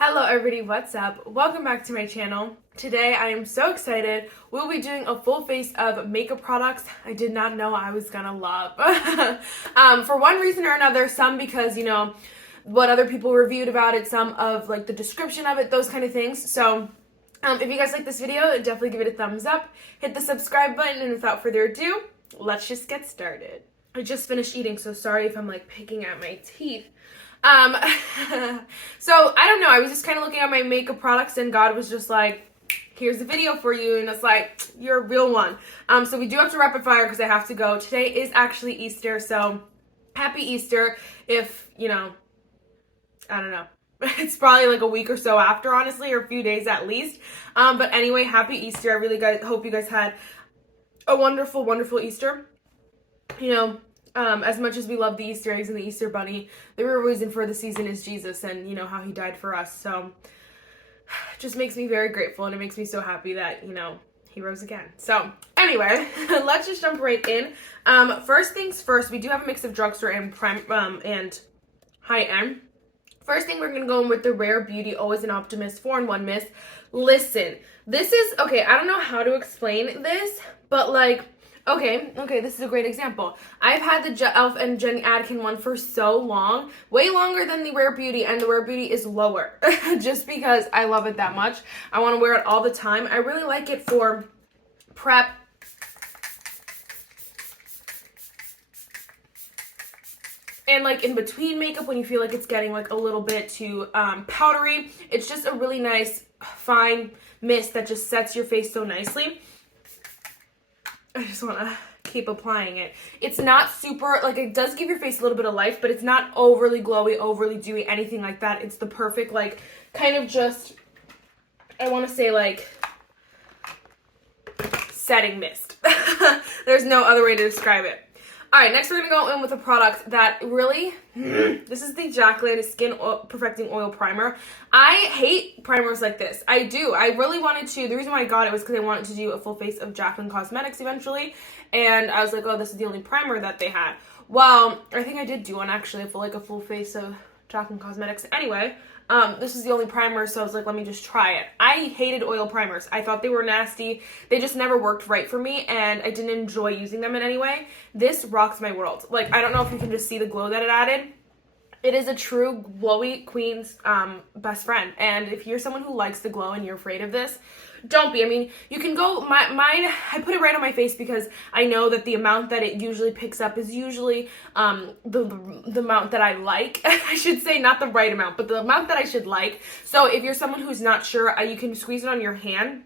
Hello everybody, what's up? Welcome back to my channel. Today I am so excited. We'll be doing a full face of makeup products I did not know I was gonna love. For one reason or another, some because, you know, what other people reviewed about it, some of like the description of it, those kind of things. So if you guys like this video, definitely give it a thumbs up, hit the subscribe button, and without further ado, let's just get started. I just finished eating, so sorry if I'm like picking at my teeth. So I don't know, I was just kind of looking at my makeup products and God was just like, here's the video for you, and it's like, you're a real one. So we do have to rapid fire because I have to go. Today is actually Easter, so happy Easter. If, you know, I don't know. It's probably like a week or so after, honestly, or a few days at least. But anyway, happy Easter. I really hope you guys had a wonderful, wonderful Easter. You know, as much as we love the Easter eggs and the Easter bunny, the real reason for the season is Jesus and, you know, how he died for us. So it just makes me very grateful, and it makes me so happy that, you know, he rose again. So anyway, let's just jump right in. First things first, we do have a mix of drugstore and and high-end. First thing, we're going to go in with the Rare Beauty Always an Optimist 4-in-1 Mist. Listen, this is, okay, I don't know how to explain this, but like, Okay, this is a great example. I've had the e.l.f. and Jenny Adkin one for so long, way longer than the Rare Beauty, and the Rare Beauty is lower, just because I love it that much. I want to wear it all the time. I really like it for prep, and like in between makeup when you feel like it's getting like a little bit too powdery. It's just a really nice, fine mist that just sets your face so nicely. I just want to keep applying it. It's not super, like, it does give your face a little bit of life, but it's not overly glowy, overly dewy, anything like that. It's the perfect, like, kind of just, I want to say, like, setting mist. There's no other way to describe it. All right, next we're going to go in with a product that really, this is the Jaclyn Skin Perfecting Oil Primer. I hate primers like this. I do. I really wanted to, the reason why I got it was because I wanted to do a full face of Jaclyn Cosmetics eventually, and I was like, oh, this is the only primer that they had. Well, I think I did do one actually for like a full face of Jaclyn Cosmetics. Anyway, this is the only primer, so I was like, let me just try it. I hated oil primers. I thought they were nasty. They just never worked right for me, and I didn't enjoy using them in any way. This rocks my world. Like, I don't know if you can just see the glow that it added. It is a true glowy queen's best friend, and if you're someone who likes the glow and you're afraid of this, don't be. I mean, you can go, mine, I put it right on my face because I know that the amount that it usually picks up is usually the amount that I like. I should say not the right amount, but the amount that I should like. So if you're someone who's not sure, you can squeeze it on your hand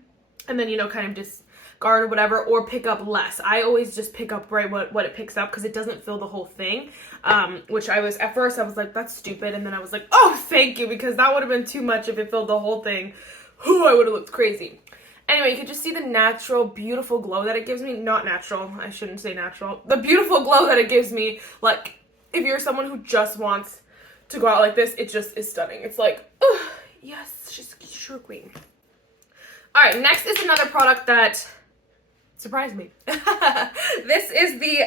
and then, you know, kind of discard or whatever, or pick up less. I always just pick up right what it picks up because it doesn't fill the whole thing, which at first I was like, that's stupid, and then I was like, oh, thank you, because that would have been too much if it filled the whole thing. Whew, I would have looked crazy. Anyway, you can just see the natural, beautiful glow that it gives me. Not natural, I shouldn't say natural. The beautiful glow that it gives me, like, if you're someone who just wants to go out like this, it just is stunning. It's like, oh, yes, she's a true queen. All right, next is another product that surprised me. This is the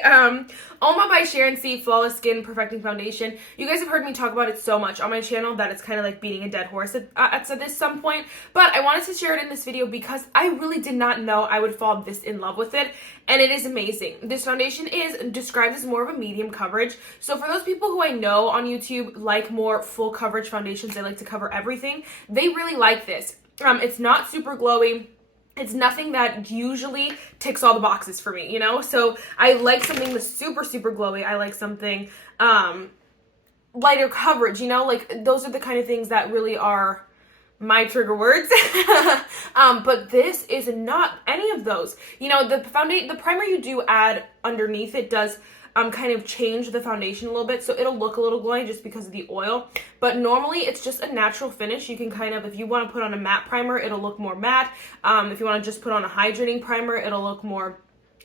Uoma by Sharon C Flawless Skin Perfecting Foundation. You guys have heard me talk about it so much on my channel that it's kind of like beating a dead horse at this some point, but I wanted to share it in this video because I really did not know I would fall this in love with it, and it is amazing. This foundation is described as more of a medium coverage, so for those people who I know on YouTube like more full coverage foundations, they like to cover everything, they really like this. It's not super glowy. It's nothing that usually ticks all the boxes for me, you know? So I like something that's super, super glowy. I like something lighter coverage, you know? Like, those are the kind of things that really are my trigger words. But this is not any of those. You know, the primer you do add underneath it does kind of change the foundation a little bit, so it'll look a little glowy just because of the oil, but normally it's just a natural finish. You can kind of, if you want to put on a matte primer, it'll look more matte. If you want to just put on a hydrating primer, it'll look more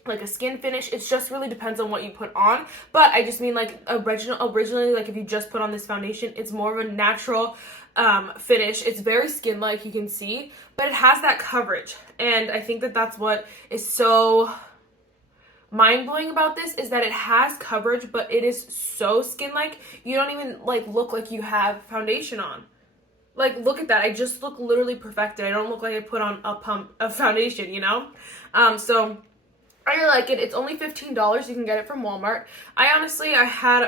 like a skin finish. It just really depends on what you put on, but I just mean like originally, like if you just put on this foundation, it's more of a natural finish. It's very skin-like, you can see, but it has that coverage, and I think that that's what is so mind-blowing about this, is that it has coverage, but it is so skin-like, you don't even like look like you have foundation on. Like, look at that. I just look literally perfected. I don't look like I put on a pump of foundation, you know? So I really like it. It's only $15. You can get it from Walmart. I had,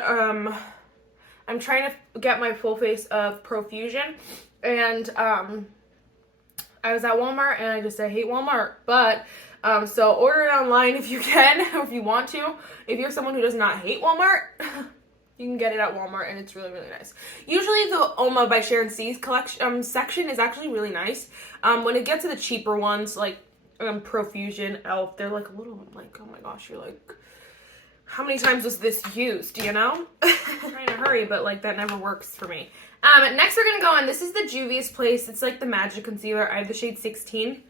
I'm trying to get my full face of Profusion, and I was at Walmart, and I hate Walmart, but, so order it online if you can, or if you want to. If you're someone who does not hate Walmart, you can get it at Walmart, and it's really, really nice. Usually the Uoma by Sharon C's collection, section is actually really nice. When it gets to the cheaper ones, like, Profusion, Elf, they're like a little, like, oh my gosh, you're like, how many times was this used, you know? I'm trying to hurry, but like that never works for me. Next we're gonna go on, this is the Juvia's Place. It's like the Magic Concealer. I have the shade 16.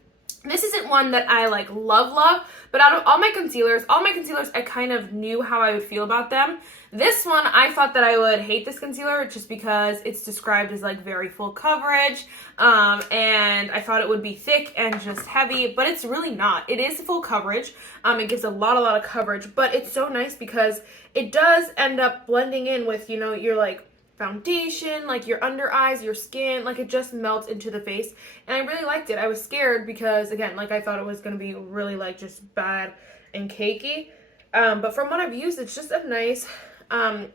This isn't one that I like love, but out of all my concealers, I kind of knew how I would feel about them. This one, I thought that I would hate this concealer just because it's described as like very full coverage, and I thought it would be thick and just heavy, but it's really not. It is full coverage. It gives a lot of coverage, but it's so nice because it does end up blending in with, you know, your like foundation, like your under eyes, your skin, like it just melts into the face, and I really liked it. I was scared because, again, like I thought it was going to be really like just bad and cakey, but from what I've used, it's just a nice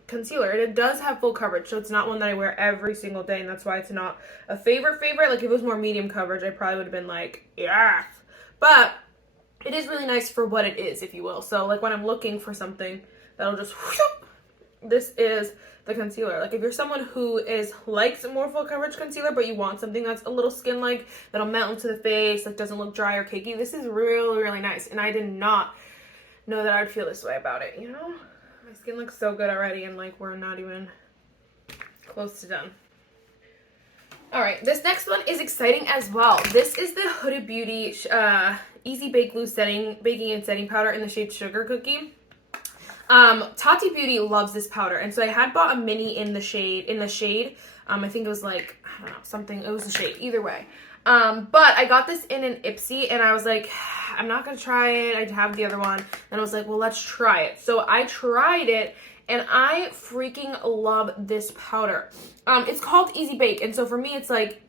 concealer, and it does have full coverage, so it's not one that I wear every single day, and that's why it's not a favorite. Like if it was more medium coverage, I probably would have been like, yeah, but it is really nice for what it is, if you will. So like when I'm looking for something that'll just whoop, this is the concealer. Like if you're someone who likes more full coverage concealer, but you want something that's a little skin-like, that'll melt into the face, like doesn't look dry or cakey, this is really, really nice. And I did not know that I would feel this way about it, you know? My skin looks so good already, and like we're not even close to done. All right, this next one is exciting as well. This is the Huda Beauty Easy Bake Glue Baking and Setting Powder in the shade Sugar Cookie. Tati Beauty loves this powder, and so I had bought a mini in the shade, I think it was like, I don't know, something, it was a shade, either way. But I got this in an Ipsy, and I was like, I'm not gonna try it, I have the other one, and I was like, well, let's try it. So I tried it, and I freaking love this powder. It's called Easy Bake, and so for me, it's like,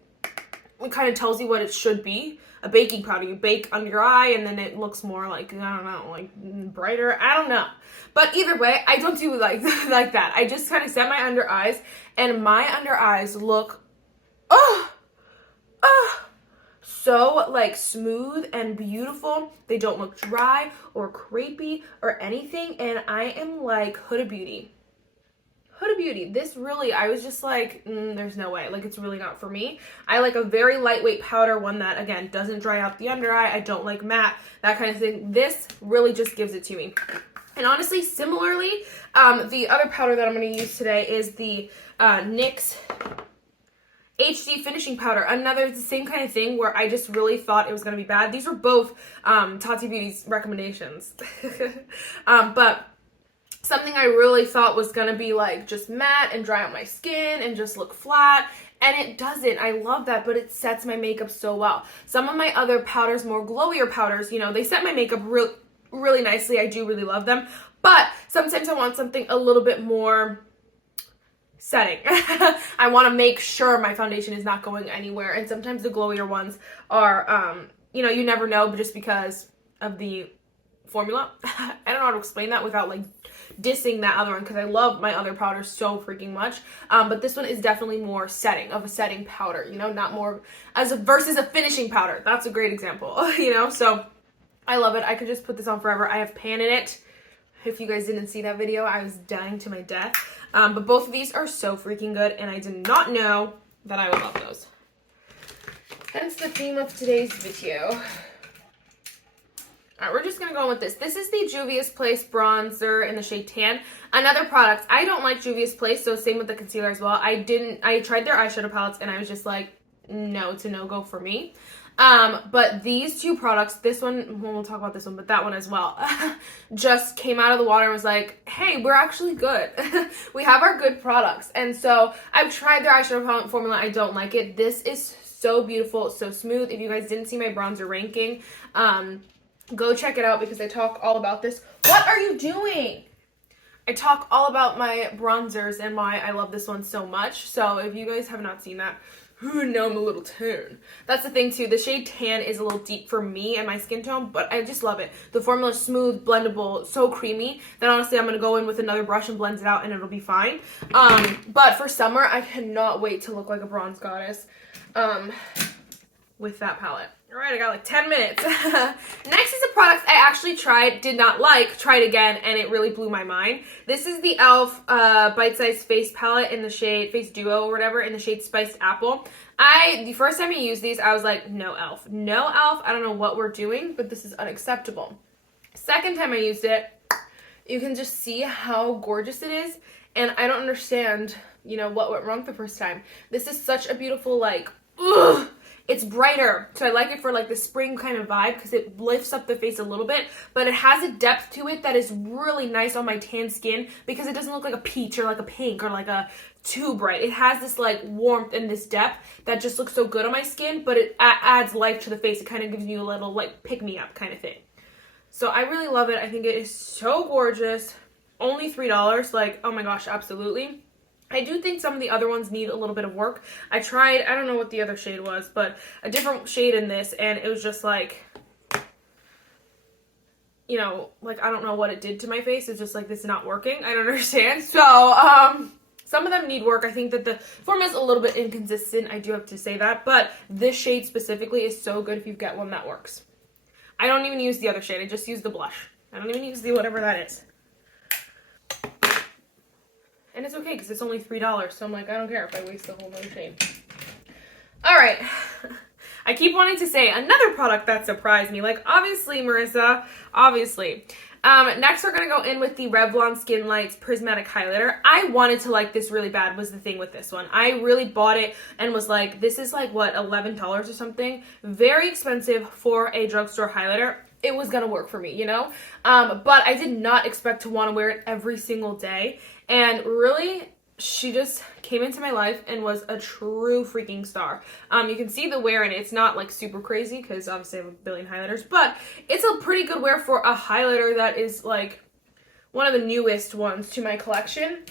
it kind of tells you what it should be. A baking powder. You bake under your eye, and then it looks more like, I don't know, like brighter. I don't know. But either way, I don't do like that. I just kind of set my under eyes, and my under eyes look, so like smooth and beautiful. They don't look dry or crepey or anything, and I am like, Huda Beauty. This really, I was just like, there's no way. Like, it's really not for me. I like a very lightweight powder, one that, again, doesn't dry out the under eye. I don't like matte, that kind of thing. This really just gives it to me. And honestly, similarly, the other powder that I'm going to use today is the NYX HD Finishing Powder. It's the same kind of thing where I just really thought it was going to be bad. These were both Tati Beauty's recommendations. But something I really thought was going to be like just matte and dry out my skin and just look flat, and it doesn't. I love that, but it sets my makeup so well. Some of my other powders, more glowier powders, you know, they set my makeup really nicely. I do really love them, but sometimes I want something a little bit more setting. I want to make sure my foundation is not going anywhere, and sometimes the glowier ones are, you know, you never know, but just because of the formula. I don't know how to explain that without like dissing that other one, because I love my other powders so freaking much, but this one is definitely more a setting powder, you know, not more versus a finishing powder. That's a great example, you know, so I love it. I could just put this on forever. I have pan in it. If you guys didn't see that video, I was dying to my death, but both of these are so freaking good, and I did not know that I would love those. Hence the theme of today's video. All right, we're just going to go with this. This is the Juvia's Place bronzer in the shade Tan. Another product. I don't like Juvia's Place, so same with the concealer as well. I tried their eyeshadow palettes, and I was just like, no, it's a no-go for me. But these two products, this one, we'll talk about this one, but that one as well, just came out of the water and was like, hey, we're actually good. We have our good products. And so I've tried their eyeshadow palette formula. I don't like it. This is so beautiful, so smooth. If you guys didn't see my bronzer ranking, go check it out because I talk all about this. What are you doing? I talk all about my bronzers and why I love this one so much. So if you guys have not seen that, Now I'm a little tan. That's the thing too. The shade tan is a little deep for me and my skin tone, but I just love it. The formula is smooth, blendable, so creamy that honestly I'm going to go in with another brush and blend it out and it'll be fine. But for summer, I cannot wait to look like a bronze goddess with that palette. All right, I got like 10 minutes. Next is a product I actually tried, did not like, tried again, and it really blew my mind. This is the e.l.f. Bite Size Face Palette in the shade, Face Duo or whatever, in the shade Spiced Apple. The first time I used these, I was like, no e.l.f. No e.l.f. I don't know what we're doing, but this is unacceptable. Second time I used it, you can just see how gorgeous it is, and I don't understand, you know, what went wrong the first time. This is such a beautiful, like, ugh. It's brighter, so I like it for like the spring kind of vibe because it lifts up the face a little bit, but it has a depth to it that is really nice on my tan skin because it doesn't look like a peach or like a pink or like a too bright. It has this like warmth and this depth that just looks so good on my skin, but it adds life to the face. It kind of gives you a little like pick-me-up kind of thing. So I really love it. I think it is so gorgeous. Only $3, like, oh my gosh, absolutely. I do think some of the other ones need a little bit of work. I tried, I don't know what the other shade was, but a different shade in this, and it was just like, you know, like, I don't know what it did to my face. It's just like, this is not working. I don't understand. So, some of them need work. I think that the formula is a little bit inconsistent. I do have to say that, but this shade specifically is so good if you get one that works. I don't even use the other shade. I just use the blush. I don't even use the whatever that is. And it's okay because it's only $3, so I'm like, I don't care if I waste the whole other shade. All right. I keep wanting to say another product that surprised me. Like, obviously, Marissa, obviously. Next, we're going to go in with the Revlon Skin Lights Prismatic Highlighter. I wanted to like this really bad was the thing with this one. I really bought it and was like, this is like, what, $11 or something? Very expensive for a drugstore highlighter. It was going to work for me, you know? But I did not expect to want to wear it every single day. And really, she just came into my life and was a true freaking star. You can see the wear in it. It's not like super crazy because obviously I have a billion highlighters, but it's a pretty good wear for a highlighter that is like one of the newest ones to my collection.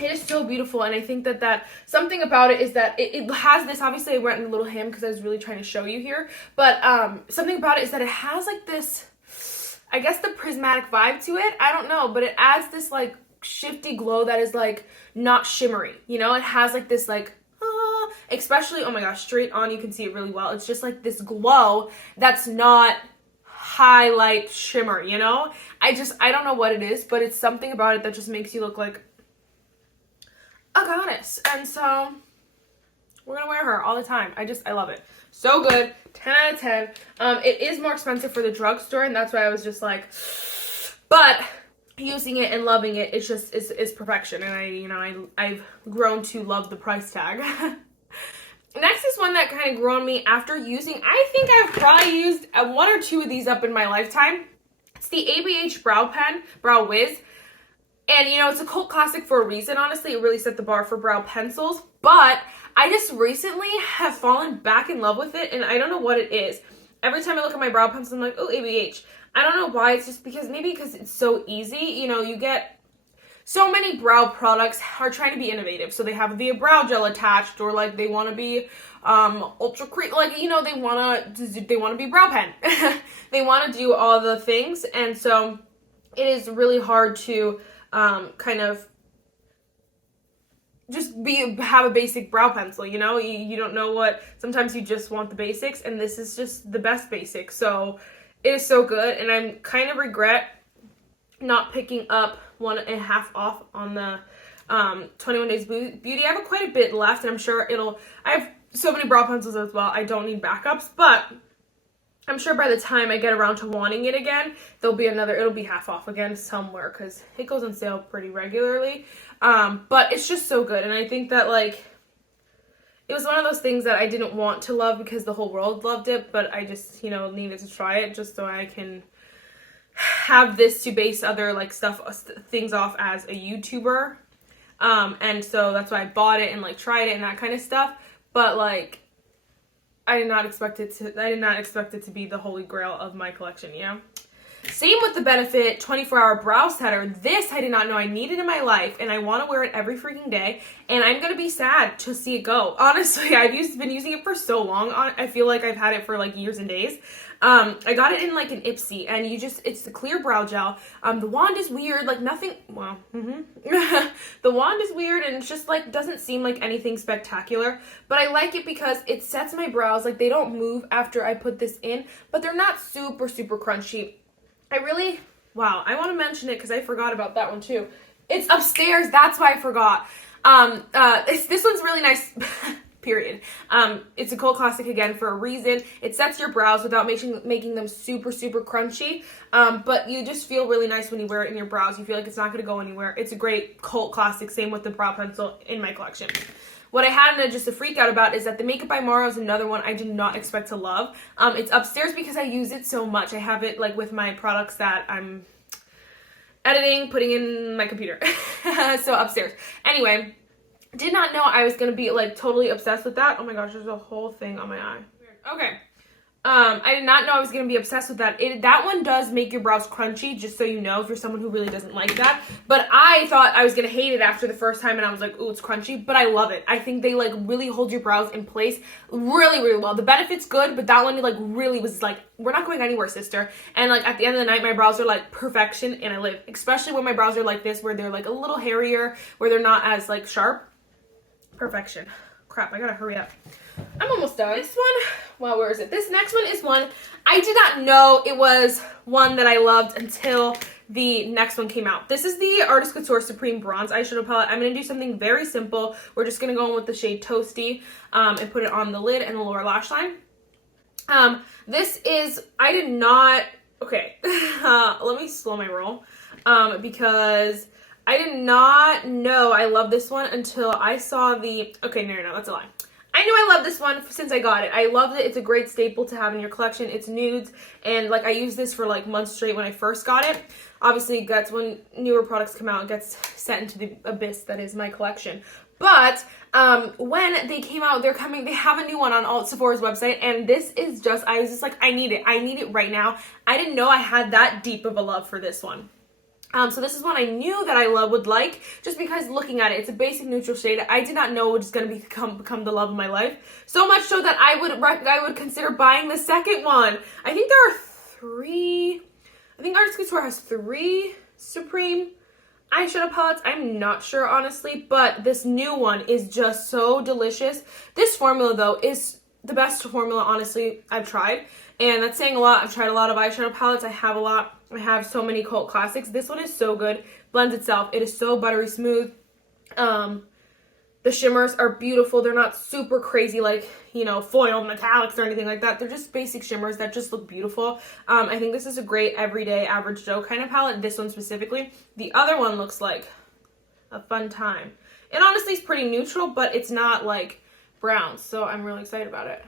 It is so beautiful, and I think that something about it is that it has this, obviously I went in a little ham because I was really trying to show you here, but something about it is that it has like this, I guess the prismatic vibe to it. I don't know, but it adds this like shifty glow that is like not shimmery, you know? It has like this like especially, oh my gosh, straight on you can see it really well. It's just like this glow that's not highlight shimmer, you know? I don't know what it is, but it's something about it that just makes you look like a goddess. And so we're gonna wear her all the time. I love it. So good. 10 out of 10. It is more expensive for the drugstore, and that's why I was just like, but using it and loving it, it's just is perfection. And I've grown to love the price tag. Next is one that kind of grew on me after using, I think I've probably used one or two of these up in my lifetime. It's the ABH Brow Pen, Brow Wiz. And, you know, it's a cult classic for a reason, honestly. It really set the bar for brow pencils. But I just recently have fallen back in love with it, and I don't know what it is. Every time I look at my brow pencil, I'm like, oh, ABH. I don't know why. It's just because it's so easy. You know, you get so many brow products are trying to be innovative. So they have the brow gel attached, or like they want to be ultra cream, like, you know, they want to be brow pen. They want to do all the things, and so it is really hard to kind of just have a basic brow pencil, you know? You don't know what, sometimes you just want the basics, and this is just the best basic. So it is so good, and I'm kind of regret not picking up 1.5 off on the 21 Days Beauty. I have quite a bit left, and I'm sure I have so many brow pencils as well. I don't need backups, but I'm sure by the time I get around to wanting it again, it'll be half off again somewhere, because it goes on sale pretty regularly. But it's just so good, and I think that, like, it was one of those things that I didn't want to love because the whole world loved it, but I just, you know, needed to try it just so I can have this to base other, like, things off as a YouTuber. And so that's why I bought it and, like, tried it and that kind of stuff. But, like, I did not expect it to be the holy grail of my collection, you know? Same with the Benefit 24-hour brow setter. This I did not know I needed in my life, and I want to wear it every freaking day, and I'm gonna be sad to see it go. Honestly, I've been using it for so long. I feel like I've had it for like years and days. I got it in like an Ipsy, and it's the clear brow gel. The wand is weird, like nothing, well, the wand is weird, and it's just like, doesn't seem like anything spectacular, but I like it because it sets my brows, like they don't move after I put this in, but they're not super, super crunchy. Wow, I want to mention it because I forgot about that one too. It's upstairs, that's why I forgot. This one's really nice. Period. It's a cult classic again for a reason. It sets your brows without making them super, super crunchy. But you just feel really nice when you wear it in your brows. You feel like it's not going to go anywhere. It's a great cult classic. Same with the brow pencil in my collection. What I had just a freak out about is that the Makeup by Mara is another one I did not expect to love. It's upstairs because I use it so much. I have it like with my products that I'm editing, putting in my computer. So upstairs. Anyway, did not know I was going to be like totally obsessed with that. Oh my gosh, there's a whole thing on my eye. Okay. I did not know I was going to be obsessed with that. That one does make your brows crunchy, just so you know, if you're someone who really doesn't like that. But I thought I was going to hate it after the first time, and I was like, ooh, it's crunchy. But I love it. I think they, like, really hold your brows in place really, really well. The Benefit's good, but that one, like, really was like, we're not going anywhere, sister. And, like, at the end of the night, my brows are, like, perfection, and I live. Especially when my brows are like this, where they're, like, a little hairier, where they're not as, like, sharp. Perfection. Crap, I gotta hurry up. I'm almost done. This one, well, where is it? This next one is one I did not know it was one that I loved until the next one came out. This is the Artist Couture Supreme Bronze Eyeshadow Palette. I'm going to do something very simple. We're just going to go in with the shade Toasty and put it on the lid and the lower lash line. This is, I did not, okay, let me slow my roll because I did not know I love this one until I saw the, okay, no, that's a lie. I knew I loved this one since I got it. I loved it. It's a great staple to have in your collection. It's nudes, and like I used this for like months straight when I first got it. Obviously, that's when newer products come out, it gets sent into the abyss that is my collection. But when they came out, they have a new one on Sephora's website, and this is just, I was just like, I need it right now. I didn't know I had that deep of a love for this one. So this is one I knew that I would like, just because looking at it, it's a basic neutral shade. I did not know it was going to become the love of my life. So much so that I would consider buying the second one. I think there are 3, I think Artist Couture has 3 Supreme eyeshadow palettes. I'm not sure, honestly, but this new one is just so delicious. This formula, though, is the best formula, honestly, I've tried. And that's saying a lot. I've tried a lot of eyeshadow palettes. I have so many cult classics. This one is so good. Blends itself. It is so buttery smooth. The shimmers are beautiful. They're not super crazy like, you know, foiled metallics or anything like that. They're just basic shimmers that just look beautiful. I think this is a great everyday average Joe kind of palette. This one specifically. The other one looks like a fun time. It honestly is pretty neutral, but it's not like brown. So I'm really excited about it.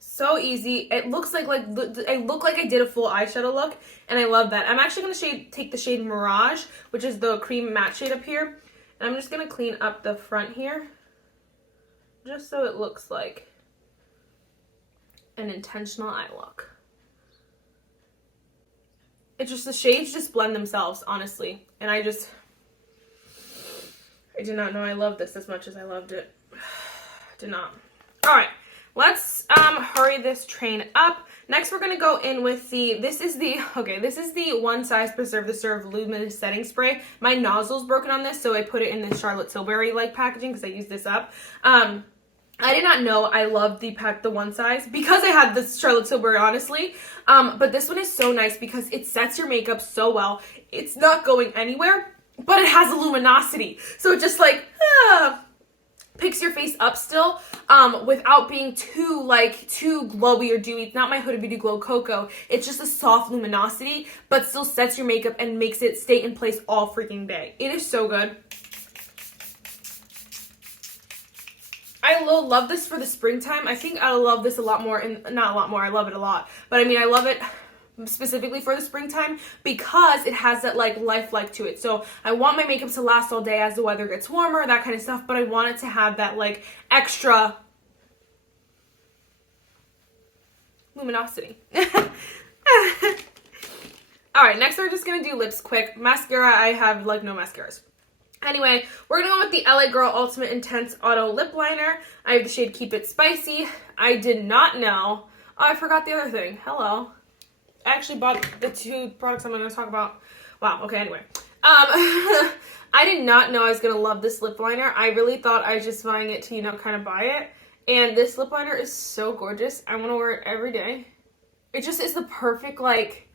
So easy. It looks like I look like I did a full eyeshadow look, and I love that. I'm actually going to take the shade Mirage, which is the cream matte shade up here, and I'm just going to clean up the front here, just so it looks like an intentional eye look. It's just, the shades just blend themselves, honestly, and I did not know I loved this as much as I loved it. Did not. All right. Let's hurry this train up. Next, we're going to go in with this is the One Size Preserve the Serve Luminous Setting Spray. My nozzle's broken on this, so I put it in this Charlotte Tilbury-like packaging because I used this up. I did not know I loved the One Size because I had this Charlotte Tilbury, honestly. But this one is so nice because it sets your makeup so well. It's not going anywhere, but it has a luminosity. So it just like, picks your face up still without being too glowy or dewy. It's not my Huda Beauty Glow Cocoa. It's just a soft luminosity, but still sets your makeup and makes it stay in place all freaking day. It is so good. I love this for the springtime. I think I'll love this a lot more, and not a lot more, I love it a lot. But I mean, I love it specifically for the springtime because it has that like lifelike to it. So I want my makeup to last all day as the weather gets warmer, that kind of stuff, but I want it to have that like extra luminosity. Alright, next we're just going to do lips quick. Mascara, I have like no mascaras. Anyway, we're going to go with the LA Girl Ultimate Intense Auto Lip Liner. I have the shade Keep It Spicy. I did not know. Oh, I forgot the other thing. Hello. I actually bought the 2 products I'm going to talk about. Wow, okay, anyway. I did not know I was going to love this lip liner. I really thought I was just buying it to, you know, kind of buy it. And this lip liner is so gorgeous. I want to wear it every day. It just is the perfect, like,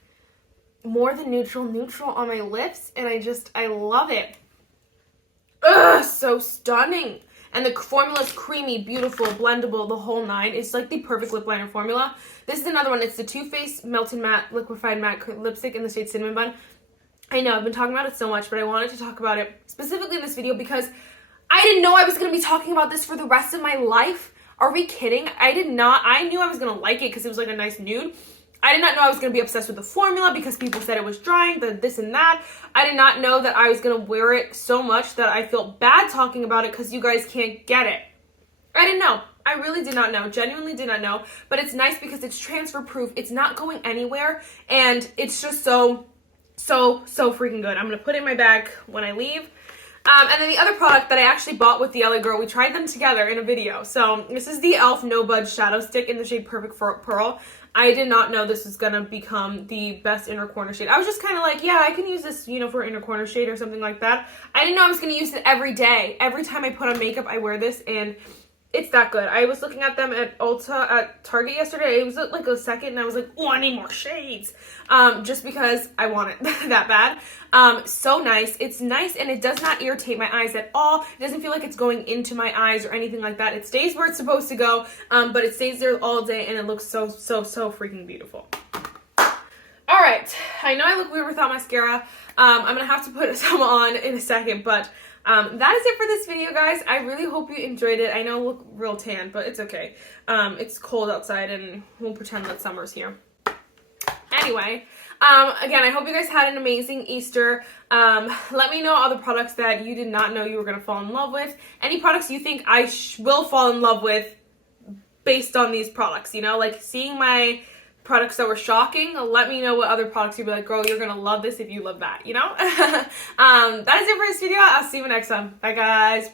more than neutral on my lips. And I love it. Ugh, so stunning. And the formula's creamy, beautiful, blendable, the whole 9. It's like the perfect lip liner formula. This is another one. It's the Too Faced Melted Matte Liquefied Matte Lipstick in the shade Cinnamon Bun. I know, I've been talking about it so much, but I wanted to talk about it specifically in this video because I didn't know I was going to be talking about this for the rest of my life. Are we kidding? I knew I was going to like it because it was like a nice nude. I did not know I was going to be obsessed with the formula because people said it was drying, the this and that. I did not know that I was going to wear it so much that I feel bad talking about it because you guys can't get it. I didn't know. I really did not know. Genuinely did not know. But it's nice because it's transfer proof. It's not going anywhere. And it's just so freaking good. I'm going to put it in my bag when I leave. And then the other product that I actually bought with the LA Girl, we tried them together in a video. So this is the e.l.f. No Budge Shadow Stick in the shade Perfect Pearl. I did not know this was going to become the best inner corner shade. I was just kind of like, yeah, I can use this, you know, for inner corner shade or something like that. I didn't know I was going to use it every day. Every time I put on makeup, I wear this, and it's that good. I was looking at them at Target yesterday. It was like a second, and I was like, oh, I need more shades. Just because I want it that bad. So nice. It's nice, and it does not irritate my eyes at all. It doesn't feel like it's going into my eyes or anything like that. It stays where it's supposed to go, but it stays there all day, and it looks so freaking beautiful. All right. I know I look weird without mascara. I'm going to have to put some on in a second, but that is it for this video, guys. I really hope you enjoyed it. I know I look real tan, but it's okay. It's cold outside, and we'll pretend that summer's here. Anyway, again, I hope you guys had an amazing Easter. Let me know other products that you did not know you were going to fall in love with. Any products you think I will fall in love with based on these products, you know? Like, seeing my products that were shocking, let me know what other products you'd be like, girl, you're gonna love this if you love that, you know? That is it for this video. I'll see you next time. Bye, guys.